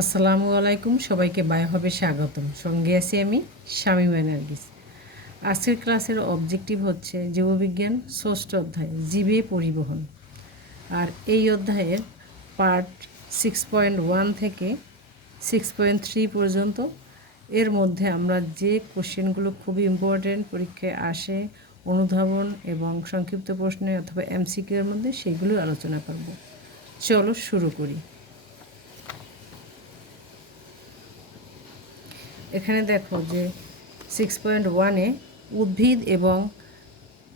আসসালামু আলাইকুম, সবাইকে বায়োহবে স্বাগতম। সঙ্গে আছি আমি শামীমা নার্গিস। আজকের ক্লাসের অবজেক্টিভ হচ্ছে জীববিজ্ঞান ষষ্ঠ অধ্যায় জীবে পরিবহন। আর এই অধ্যায়ের পার্ট 6.1 থেকে 6.3 পর্যন্ত। এর মধ্যে আমরা যে কোশ্চেনগুলো খুবই ইম্পর্টেন্ট, পরীক্ষায় আসে, অনুধাবন এবং সংক্ষিপ্ত প্রশ্নে অথবা এমসিকিউ এর মধ্যে সেগুলো আলোচনা করব। চলো শুরু করি। এখানে দেখো যে 6.1-এ উদ্ভিদ এবং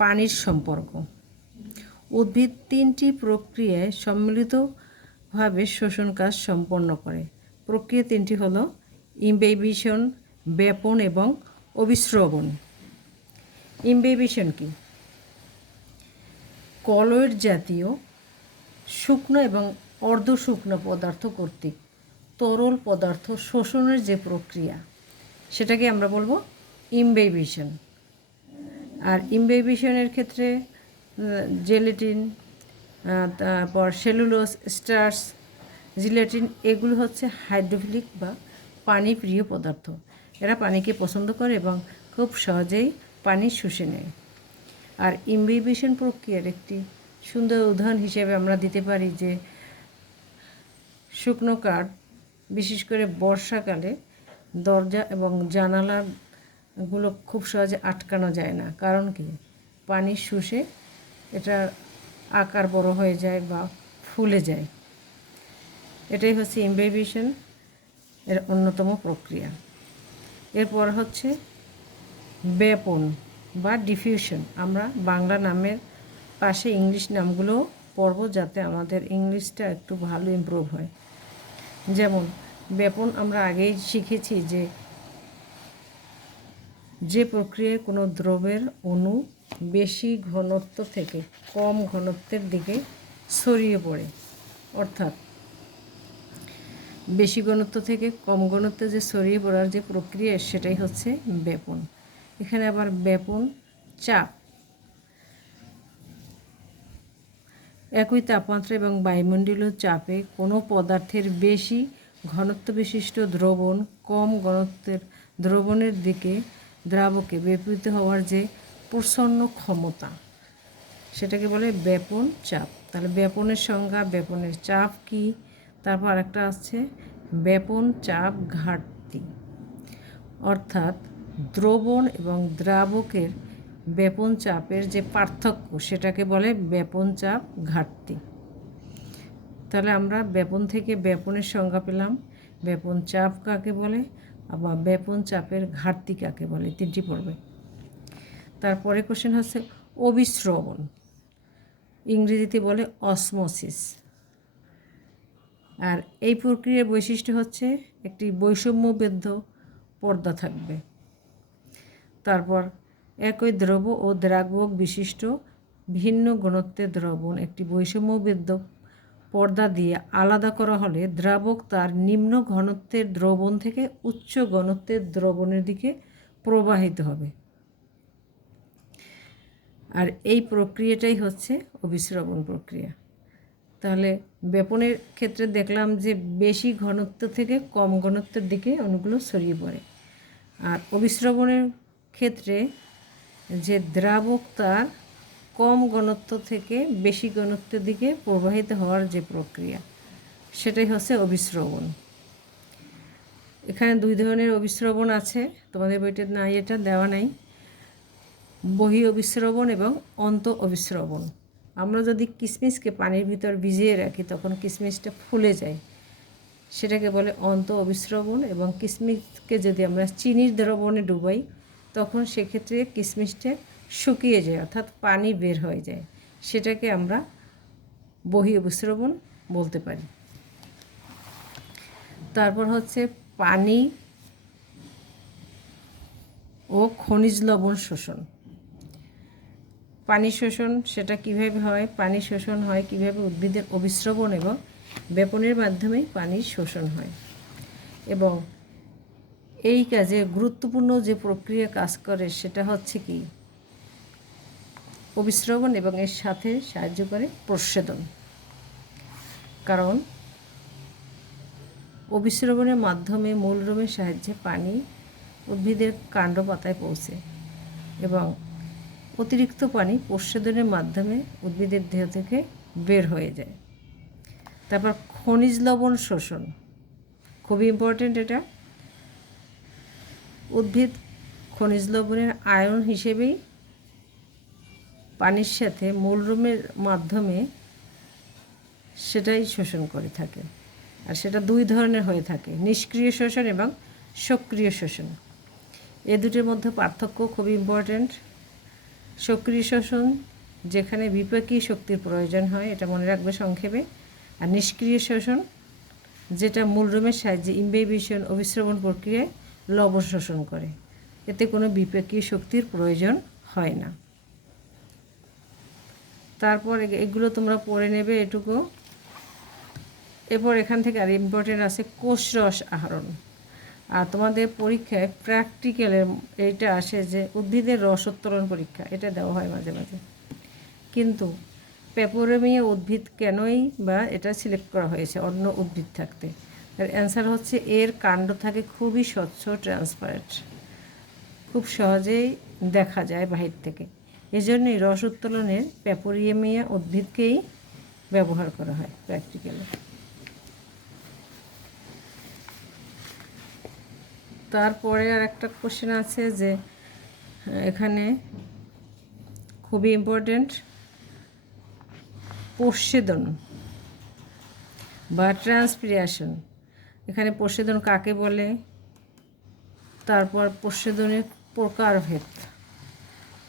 পানির সম্পর্ক। উদ্ভিদ 3টি প্রক্রিয়ায় সম্মিলিতভাবে শোষণ কাজ সম্পন্ন করে। প্রক্রিয়া 3টি হলো ইমবেবিশন, ব্যাপন এবং অভিস্রবণ। ইমবেবিশন কি? কলয়েড জাতীয় শুকনো এবং অর্ধ শুকনো পদার্থ কর্তৃক তরল পদার্থ শোষণের যে প্রক্রিয়া, সেটাকে আমরা বলবো ইমবেবিশন। আর ইমবেবিশনের ক্ষেত্রে জেলেটিন, তারপর সেলুলোজ, স্টার্চ, জিলেটিন এগুলো হচ্ছে হাইড্রোফিলিক বা পানি প্রিয় পদার্থ। এরা পানিকে পছন্দ করে এবং খুব সহজেই পানি শুষে নেয়। আর ইমবেবিশন প্রক্রিয়ার একটি সুন্দর উদাহরণ হিসেবে আমরা দিতে পারি যে শুকনো কাঠ, বিশেষ করে বর্ষাকালে দরজা এবং জানালাগুলো খুব সহজে আটকানো যায় না। কারণ কি? পানি শুষে এটার আকার বড় হয়ে যায় বা ফুলে যায়। এটাই হচ্ছে ইমবেবিশন এর অন্যতম প্রক্রিয়া। এরপর হচ্ছে ব্যাপন বা ডিফিউশন। আমরা বাংলা নামের পাশে ইংলিশ নামগুলো পড়ব যাতে আমাদের ইংলিশটা একটু ভালো ইমপ্রুভ হয়। যেমন ব্যাপন আমরা আগেই শিখেছি যে প্রক্রিয়ায় কোনো দ্রবের অণু বেশি ঘনত্ব থেকে কম ঘনত্বের দিকে ছড়িয়ে পড়ে, অর্থাৎ বেশি ঘনত্ব থেকে কম ঘনত্বে যে ছড়িয়ে পড়ার যে প্রক্রিয়া, সেটাই হচ্ছে ব্যাপন। এখানে আবার ব্যাপন চাপ। একই তাপমাত্রা এবং বায়ুমণ্ডলীয় চাপে কোনো পদার্থের বেশি ঘনত্ব বিশিষ্ট দ্রবণ কম ঘনত্বের দ্রবণের দিকে দ্রাবকে ব্যাপিত হওয়ার যে প্রচ্ছন্ন ক্ষমতা, সেটাকে বলে ব্যাপন চাপ। তাহলে ব্যাপনের সংজ্ঞা, ব্যাপনের চাপ কি, তারপর আরেকটা আছে ব্যাপন চাপ ঘাটতি। অর্থাৎ দ্রবণ এবং দ্রাবকের ব্যাপন চাপের যে পার্থক্য, সেটাকে বলে ব্যাপন চাপ ঘাটতি। তাহলে আমরা ব্যাপন থেকে ব্যাপনের সংজ্ঞা পেলাম, ব্যাপন চাপ কাকে বলে, আবার ব্যাপন চাপের ঘাটতি কাকে বলে, 3টি পড়বে। তারপরে কোশ্চেন হচ্ছে অভিস্রবণ, ইংরেজিতে বলে অসমোসিস। আর এই প্রক্রিয়ার বৈশিষ্ট্য হচ্ছে একটি বৈষম্যবেদ্ধ পর্দা থাকবে। তারপর একই দ্রব ও দ্রাবক বিশিষ্ট ভিন্ন ঘনত্বের দ্রবণ একটি বৈষম্যবেদ্ধ পর্দা দিয়ে আলাদা করা হলে দ্রাবক তার নিম্ন ঘনত্বের দ্রবণ থেকে উচ্চ ঘনত্বের দ্রবণের দিকে প্রবাহিত হবে। আর এই প্রক্রিয়াটাই হচ্ছে অভিস্রবণ প্রক্রিয়া। তাহলে ব্যাপনের ক্ষেত্রে দেখলাম যে বেশি ঘনত্ব থেকে কম ঘনত্বের দিকে অণুগুলো ছড়িয়ে পড়ে। আর অভিস্রবণের ক্ষেত্রে যে দ্রাবক তার কম ঘনত্ব থেকে বেশি ঘনত্বের দিকে প্রবাহিত হওয়ার যে প্রক্রিয়া, সেটাই হচ্ছে অভিস্রবণ। এখানে 2 ধরনের অভিস্রবণ আছে, তোমাদের বইতে নাই, এটা দেওয়া নাই। বহি অভিস্রবণ এবং অন্ত অভিস্রবণ। আমরা যদি কিশমিশকে পানির ভিতর ভিজিয়ে রাখি তখন কিশমিশটা ফুলে যায়, সেটাকে বলে অন্ত অভিস্রবণ। এবং কিশমিশকে যদি আমরা চিনির দ্রবণে ডুবাই তখন সেক্ষেত্রে কিশমিশটা শুকিয়ে যায়, অর্থাৎ পানি বের হয়ে যায়, সেটাকে আমরা বহি অভিস্রবণ বলতে পারি। তারপর হচ্ছে পানি ও খনিজ লবণ শোষণ। পানি শোষণ সেটা কিভাবে হয়? পানি শোষণ হয় কিভাবে? উদ্ভিদের অভিস্রবণ এবং ব্যাপনের মাধ্যমেই পানির শোষণ হয়। এবং এই কাজে গুরুত্বপূর্ণ যে প্রক্রিয়া কাজ করে সেটা হচ্ছে কি অভিস্রবণ, এবং এর সাথে সাহায্য করে প্রস্বেদন। কারণ অভিস্রবণের মাধ্যমে মূলরোমের সাহায্যে পানি উদ্ভিদের কাণ্ড পাতায় পৌঁছে এবং অতিরিক্ত পানি প্রস্বেদনের মাধ্যমে উদ্ভিদের দেহ থেকে বের হয়ে যায়। তারপর খনিজ লবণ শোষণ, খুবই ইম্পর্টেন্ট এটা। উদ্ভিদ খনিজ লবণের আয়ন হিসেবেই পানির সাথে মূলরোমের মাধ্যমে সেটাই শোষণ করে থাকে, আর সেটা দুই ধরনের হয়ে থাকে, নিষ্ক্রিয় শোষণ এবং সক্রিয় শোষণ। এ দুটির মধ্যে পার্থক্য খুবই ইম্পর্ট্যান্ট। সক্রিয় শোষণ যেখানে বিপাকীয় শক্তির প্রয়োজন হয়, এটা মনে রাখবে সংক্ষেপে। আর নিষ্ক্রিয় শোষণ যেটা মূলরোমের সাহায্যে ইমবেবিশন অভিস্রবণ প্রক্রিয়ায় লবণ শোষণ করে, এতে কোনো বিপাকীয় শক্তির প্রয়োজন হয় না। তারপর এগুলো তোমরা পড়ে নেবে এটুকু। এরপর এখান থেকে আর ইম্পর্টেন্ট আছে কোষরস আহরণ। আর তোমাদের পরীক্ষায় প্র্যাকটিক্যালের এইটা আসে যে উদ্ভিদের রস উত্তোলন পরীক্ষা, এটা দেওয়া হয় মাঝে মাঝে। কিন্তু পেপোরেমিয়া উদ্ভিদ কেনই বা এটা সিলেক্ট করা হয়েছে অন্য উদ্ভিদ থাকতে? এর অ্যান্সার হচ্ছে এর কাণ্ড থাকে খুবই স্বচ্ছ, ট্রান্সপারেন্ট, খুব সহজেই দেখা যায় বাহির থেকে। এজন্যই রস উত্তোলনের পেপোরেমিয়া উদ্ভিদকেই ব্যবহার করা হয় প্র্যাকটিক্যালে। তারপরে আর একটা কোশ্চেন আছে যে এখানে খুবই ইম্পর্টেন্ট, প্রস্বেদন বা ট্রান্সপিরেশন। এখানে প্রস্বেদন কাকে বলে, তারপর প্রস্বেদনের প্রকারভেদ।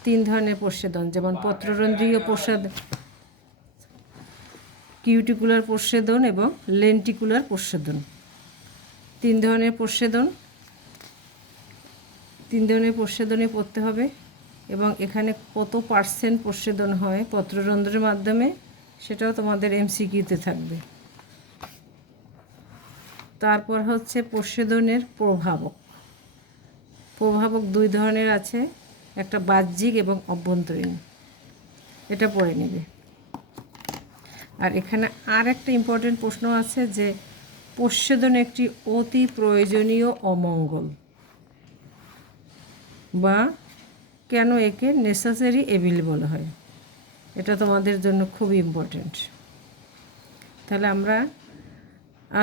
3 ধরনের প্রস্বেদন, যেমন পত্ররন্ধ্রীয় প্রস্বেদন, কিউটিকুলার প্রস্বেদন এবং লেন্টিকুলার প্রস্বেদন। 3 ধরনের প্রস্বেদনে পড়তে হবে এবং এখানে কত পার্সেন্ট প্রস্বেদন হয় পত্ররন্ধ্রের মাধ্যমে সেটাও তোমাদের এমসিকিউতে থাকবে। তারপর হচ্ছে প্রস্বেদনের প্রভাবক। 2 ধরনের আছে, একটা বাহ্যিক এবং অভ্যন্তরীণ, এটা পড়ে নেবে। আর এখানে আর একটা ইম্পর্টেন্ট প্রশ্ন আছে যে প্রস্বেদন একটি অতি প্রয়োজনীয় অমঙ্গল, বা কেন একে নেসেসারি এভিল বলা হয়, এটা তোমাদের জন্য খুবই ইম্পর্টেন্ট। তাহলে আমরা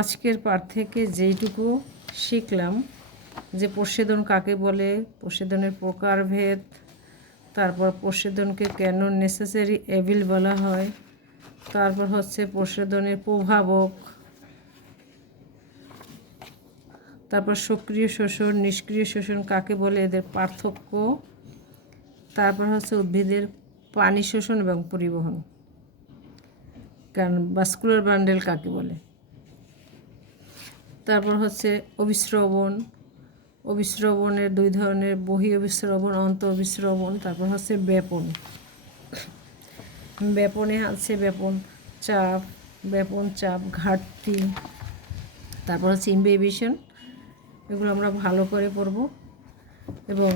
আজকের পাঠ থেকে যেইটুকু শিখলাম যে প্রস্বেদন কাকে বলে, প্রস্বেদনের প্রকারভেদ, তারপর প্রস্বেদনকে কেন নেসেসারি এভিল বলা হয়, তারপর হচ্ছে প্রস্বেদনের প্রভাবক, তারপর সক্রিয় শোষণ, নিষ্ক্রিয় শোষণ কাকে বলে, এদের পার্থক্য, তারপর হচ্ছে উদ্ভিদের পানি শোষণ এবং পরিবহন, কারণ ভাস্কুলার বান্ডেল কাকে বলে, তারপর হচ্ছে অভিস্রবণের 2 ধরনের, বহি অভিস্রবণ, অন্ত অভিস্রবণ, তারপর হচ্ছে ব্যাপনে আছে ব্যাপন চাপ ঘাটতি, তারপর হচ্ছে ইমবেবিশন। এগুলো আমরা ভালো করে পড়ব এবং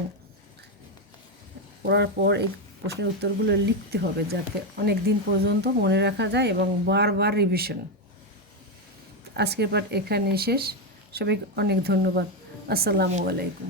পড়ার পর এই প্রশ্নের উত্তরগুলো লিখতে হবে যাতে অনেক দিন পর্যন্ত মনে রাখা যায় এবং বারবার রিভিশন। আজকের পাঠ এখানেই শেষ। সবাইকে অনেক ধন্যবাদ। আসসালামু আলাইকুম।